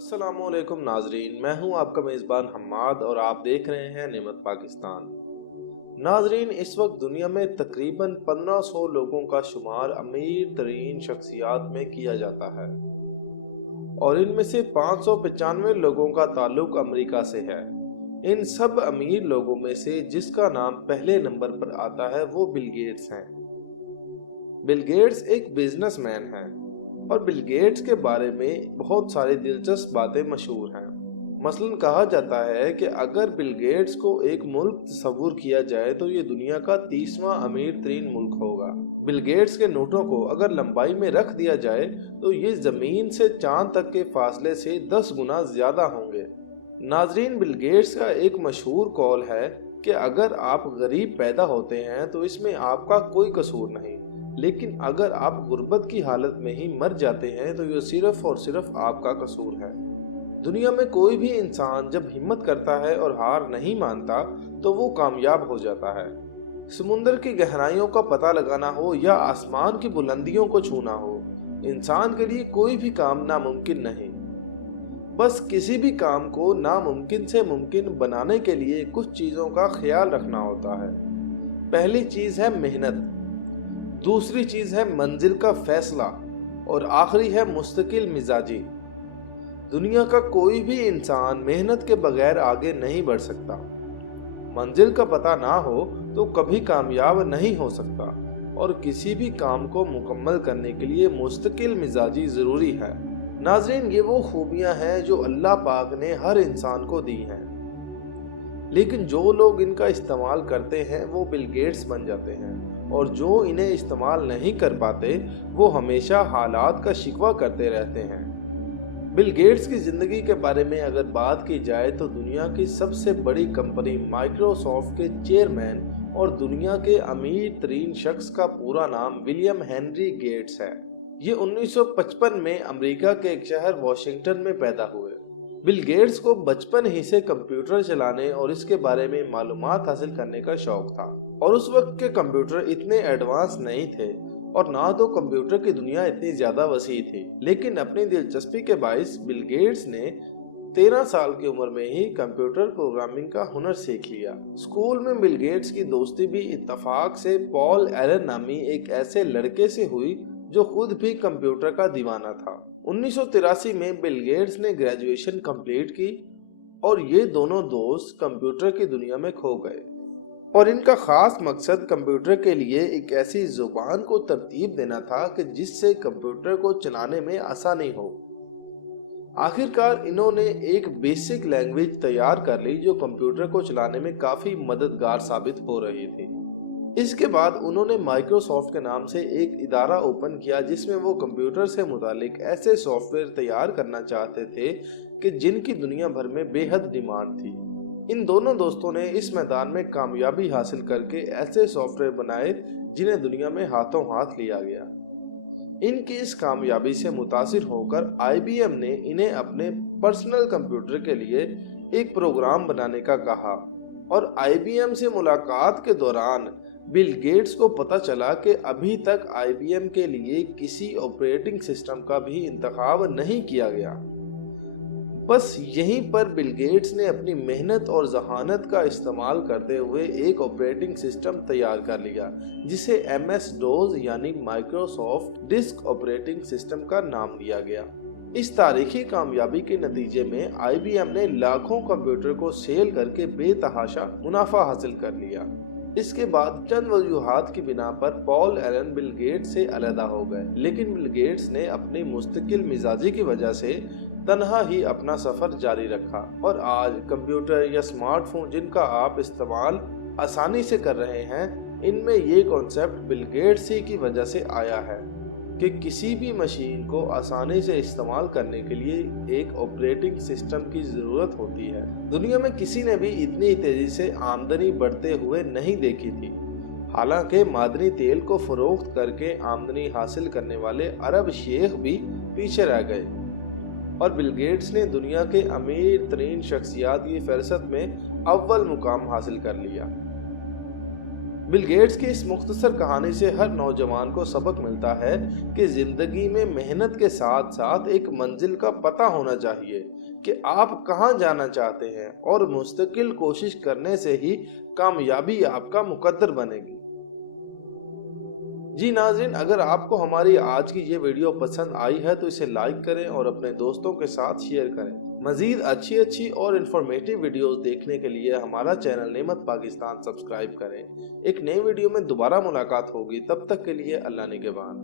السلام علیکم ناظرین، میں ہوں آپ کا میزبان حماد اور آپ دیکھ رہے ہیں نعمت پاکستان۔ ناظرین، اس وقت دنیا میں تقریباً 1500 لوگوں کا شمار امیر ترین شخصیات میں کیا جاتا ہے اور ان میں سے 595 لوگوں کا تعلق امریکہ سے ہے۔ ان سب امیر لوگوں میں سے جس کا نام پہلے نمبر پر آتا ہے وہ بل گیٹس ہیں۔ بل گیٹس ایک بزنس مین ہیں اور بل گیٹس کے بارے میں بہت ساری دلچسپ باتیں مشہور ہیں۔ مثلاً کہا جاتا ہے کہ اگر بل گیٹس کو ایک ملک تصور کیا جائے تو یہ دنیا کا 30واں امیر ترین ملک ہوگا۔ بل گیٹس کے نوٹوں کو اگر لمبائی میں رکھ دیا جائے تو یہ زمین سے چاند تک کے فاصلے سے 10 گنا زیادہ ہوں گے۔ ناظرین، بل گیٹس کا ایک مشہور قول ہے کہ اگر آپ غریب پیدا ہوتے ہیں تو اس میں آپ کا کوئی قصور نہیں، لیکن اگر آپ غربت کی حالت میں ہی مر جاتے ہیں تو یہ صرف اور صرف آپ کا قصور ہے۔ دنیا میں کوئی بھی انسان جب ہمت کرتا ہے اور ہار نہیں مانتا تو وہ کامیاب ہو جاتا ہے۔ سمندر کی گہرائیوں کا پتہ لگانا ہو یا آسمان کی بلندیوں کو چھونا ہو، انسان کے لیے کوئی بھی کام ناممکن نہیں۔ بس کسی بھی کام کو ناممکن سے ممکن بنانے کے لیے کچھ چیزوں کا خیال رکھنا ہوتا ہے۔ پہلی چیز ہے محنت، دوسری چیز ہے منزل کا فیصلہ اور آخری ہے مستقل مزاجی۔ دنیا کا کوئی بھی انسان محنت کے بغیر آگے نہیں بڑھ سکتا۔ منزل کا پتہ نہ ہو تو کبھی کامیاب نہیں ہو سکتا اور کسی بھی کام کو مکمل کرنے کے لیے مستقل مزاجی ضروری ہے۔ ناظرین، یہ وہ خوبیاں ہیں جو اللہ پاک نے ہر انسان کو دی ہیں، لیکن جو لوگ ان کا استعمال کرتے ہیں وہ بل گیٹس بن جاتے ہیں اور جو انہیں استعمال نہیں کر پاتے وہ ہمیشہ حالات کا شکوہ کرتے رہتے ہیں۔ بل گیٹس کی زندگی کے بارے میں اگر بات کی جائے تو دنیا کی سب سے بڑی کمپنی مائیکروسافٹ کے چیئرمین اور دنیا کے امیر ترین شخص کا پورا نام ولیم ہنری گیٹس ہے۔ یہ 1955 میں امریکہ کے ایک شہر واشنگٹن میں پیدا ہوئے۔ بل گیٹس کو بچپن ہی سے کمپیوٹر چلانے اور اس کے بارے میں معلومات حاصل کرنے کا شوق تھا، اور اس وقت کے کمپیوٹر اتنے ایڈوانس نہیں تھے اور نہ تو کمپیوٹر کی دنیا اتنی زیادہ وسیع تھی، لیکن اپنی دلچسپی کے باعث بل گیٹس نے 13 سال کی عمر میں ہی کمپیوٹر پروگرامنگ کا ہنر سیکھ لیا۔ اسکول میں بل گیٹس کی دوستی بھی اتفاق سے پال ایلن نامی ایک ایسے لڑکے سے ہوئی جو خود بھی کمپیوٹر کا دیوانہ تھا۔ 1983 میں بل گیٹس نے گریجویشن کمپلیٹ کی اور یہ دونوں دوست کمپیوٹر کی دنیا میں کھو گئے، اور ان کا خاص مقصد کمپیوٹر کے لیے ایک ایسی زبان کو ترتیب دینا تھا کہ جس سے کمپیوٹر کو چلانے میں آسانی ہو۔ آخرکار انہوں نے ایک بیسک لینگویج تیار کر لی جو کمپیوٹر کو چلانے میں کافی مددگار ثابت ہو رہی تھی۔ اس کے بعد انہوں نے مائیکروسافٹ کے نام سے ایک ادارہ اوپن کیا جس میں وہ کمپیوٹر سے متعلق ایسے سافٹ ویئر تیار کرنا چاہتے تھے کہ جن کی دنیا بھر میں بے حد ڈیمانڈ تھی۔ ان دونوں دوستوں نے اس میدان میں کامیابی حاصل کر کے ایسے سافٹ ویئر بنائے جنہیں دنیا میں ہاتھوں ہاتھ لیا گیا۔ ان کی اس کامیابی سے متاثر ہو کر آئی بی ایم نے انہیں اپنے پرسنل کمپیوٹر کے لیے ایک پروگرام بنانے کا کہا، اور آئی بی ایم سے ملاقات کے دوران بل گیٹس کو پتہ چلا کہ ابھی تک آئی بی ایم کے لیے کسی آپریٹنگ سسٹم کا بھی انتخاب نہیں کیا گیا۔ بس یہیں پر بل گیٹس نے اپنی محنت اور ذہانت کا استعمال کرتے ہوئے ایک آپریٹنگ سسٹم تیار کر لیا جسے ایم ایس ڈوز یعنی مائیکروسافٹ ڈسک آپریٹنگ سسٹم کا نام دیا گیا۔ اس تاریخی کامیابی کے نتیجے میں آئی بی ایم نے لاکھوں کمپیوٹر کو سیل کر کے بے تحاشا منافع حاصل کر لیا۔ اس کے بعد چند وجوہات کی بنا پر پال ایلن بل گیٹس سے علیحدہ ہو گئے، لیکن بل گیٹس نے اپنی مستقل مزاجی کی وجہ سے تنہا ہی اپنا سفر جاری رکھا، اور آج کمپیوٹر یا اسمارٹ فون جن کا آپ استعمال آسانی سے کر رہے ہیں، ان میں یہ کانسیپٹ بل گیٹس ہی کی وجہ سے آیا ہے کہ کسی بھی مشین کو آسانی سے استعمال کرنے کے لیے ایک آپریٹنگ سسٹم کی ضرورت ہوتی ہے۔ دنیا میں کسی نے بھی اتنی تیزی سے آمدنی بڑھتے ہوئے نہیں دیکھی تھی، حالانکہ معدنی تیل کو فروخت کر کے آمدنی حاصل کرنے والے عرب شیخ بھی پیچھے رہ گئے، اور بل گیٹس نے دنیا کے امیر ترین شخصیات کی فہرست میں اول مقام حاصل کر لیا۔ بل گیٹس کی اس مختصر کہانی سے ہر نوجوان کو سبق ملتا ہے کہ زندگی میں محنت کے ساتھ ساتھ ایک منزل کا پتہ ہونا چاہیے کہ آپ کہاں جانا چاہتے ہیں، اور مستقل کوشش کرنے سے ہی کامیابی آپ کا مقدر بنے گی۔ جی ناظرین، اگر آپ کو ہماری آج کی یہ ویڈیو پسند آئی ہے تو اسے لائک کریں اور اپنے دوستوں کے ساتھ شیئر کریں۔ مزید اچھی اور انفارمیٹیو ویڈیوز دیکھنے کے لیے ہمارا چینل نعمت پاکستان سبسکرائب کریں۔ ایک نئی ویڈیو میں دوبارہ ملاقات ہوگی، تب تک کے لیے اللہ نگہبان۔